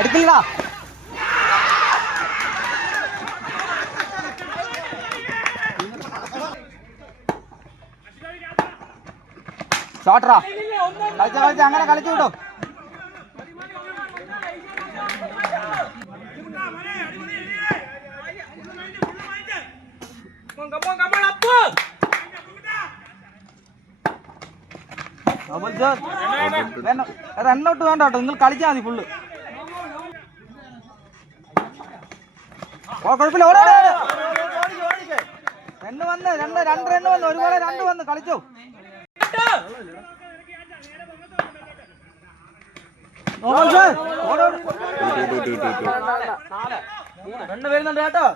എടുക്കില്ലടാ. ഷോട്ടറാ. കളിച്ച അങ്ങനെ കളിച്ചു വിട്ടോ. റണ്ണൗട്ട് വേണ്ട കേട്ടോ, നിങ്ങൾ കളിച്ചാൽ മതി ഫുള്ള്. കുഴപ്പമില്ല. രണ്ട് റണ്ണ് വന്ന് ഒരുപോലെ രണ്ട് വന്ന് കളിച്ചോ. രണ്ട് വരുന്നുണ്ട് കേട്ടോ.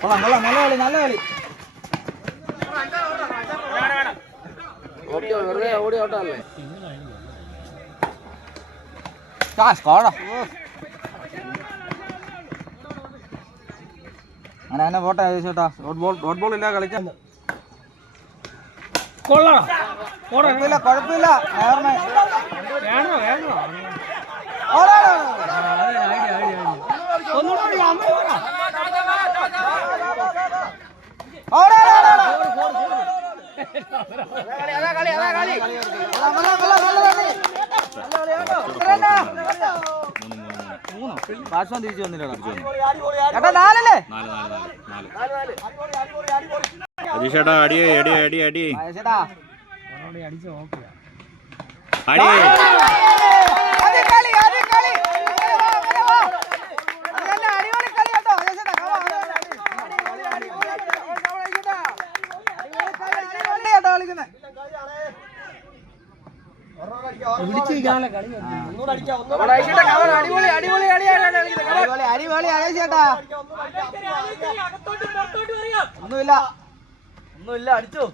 കൊള്ളാം കൊള്ളാം, നല്ല കളി നല്ല കളി. ഓടി ഓട്ടല്ലേ സ്കോഡാ. അങ്ങനെ തന്നെ പോട്ടെ ചേട്ടാ. ഡോട്ട് ബോൾ ഇല്ല കളിക്കാൻ. കുഴപ്പമില്ല കുഴപ്പമില്ല. ബാറ്റ്സ്മാൻ തിരിച്ചു വന്നില്ല. ചേട്ടാ അടി അടി അടി അടി ചേട്ടാ അടി ഒന്നുമില്ല ഒന്നുമില്ല അടിച്ചു.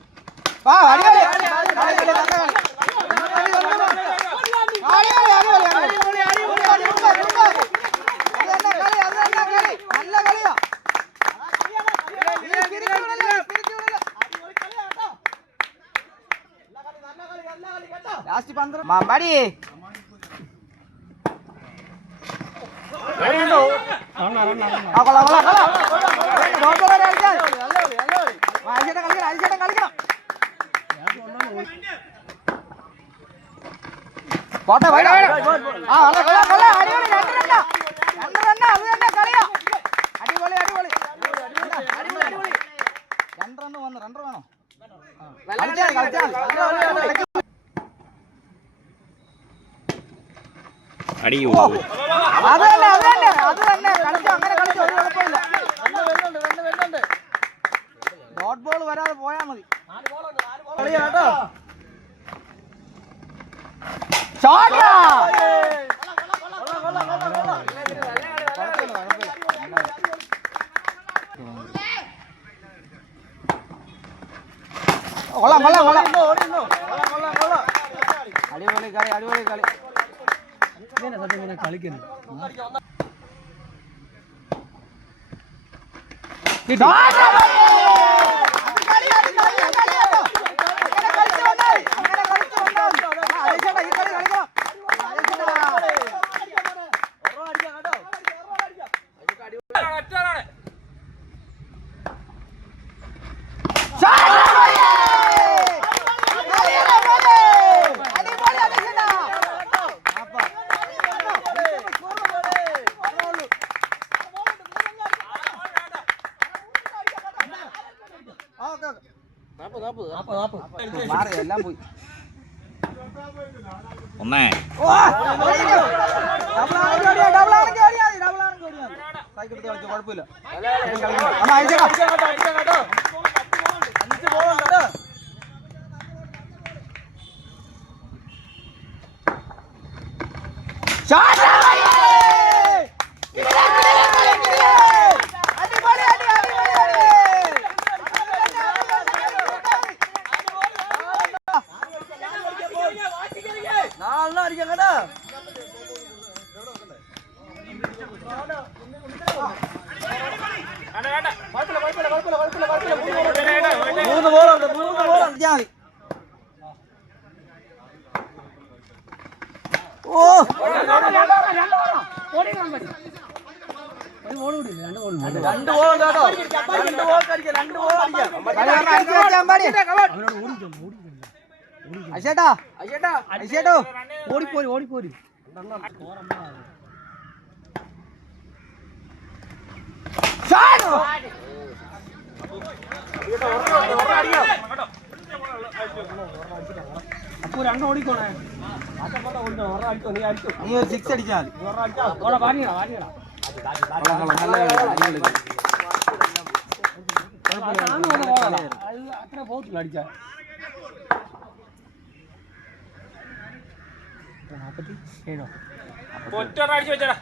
നല്ല കളിയാ. ലാസ്റ്റ് 12 മടി. പോട്ടെ അടിപൊളി അടിപൊളി. 2 റണ്ണ് വന്ന് 2 വേണോ? അടിയോ അത് തന്നെ കളിച്ചു. അങ്ങനെ കളിച്ചു, ഒരു കുഴപ്പമില്ല. ഡോട്ട് ബോൾ വരാതെ പോയാൽ മതി. കളിയാട്ടോ. അടിപൊളി കളി അടിപൊളി കളി. കളിക്കുന്നു എല്ലാം പോയി. ഒന്നേ കുഴപ്പമില്ല. ഓടിക്കാൻ പറ്റും. ഒരു ബോൾ കൂടി ഇല്ല, 2 ബോൾ ഉണ്ട്. 2 ബോൾ ഉണ്ട് കേട്ടോ. 2 ബോൾ അടിക്കാം, 2 ബോൾ അടിക്കാം. അടിച്ചു വെച്ചാൽ മതി. അവനോട് ഓടിക്കണ്ട. അശേട്ടാ അശേട്ടോ ഓടിപ്പോരി. അപ്പൊ 2 ഓടിക്കോണേ. നീ ഒരു 6 അടിച്ചാൽ മതി. അത്ര പോകത്തില്ല അടിച്ചാ. 47 ഒറ്റ അടിച്ചു വെച്ചടാ.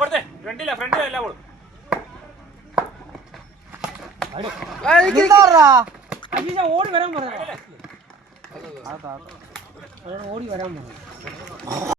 കൊടുത്തേ ഫ്രണ്ടില്ല എല്ലാ ബോളും. ഓടി വരാൻ പറഞ്ഞു.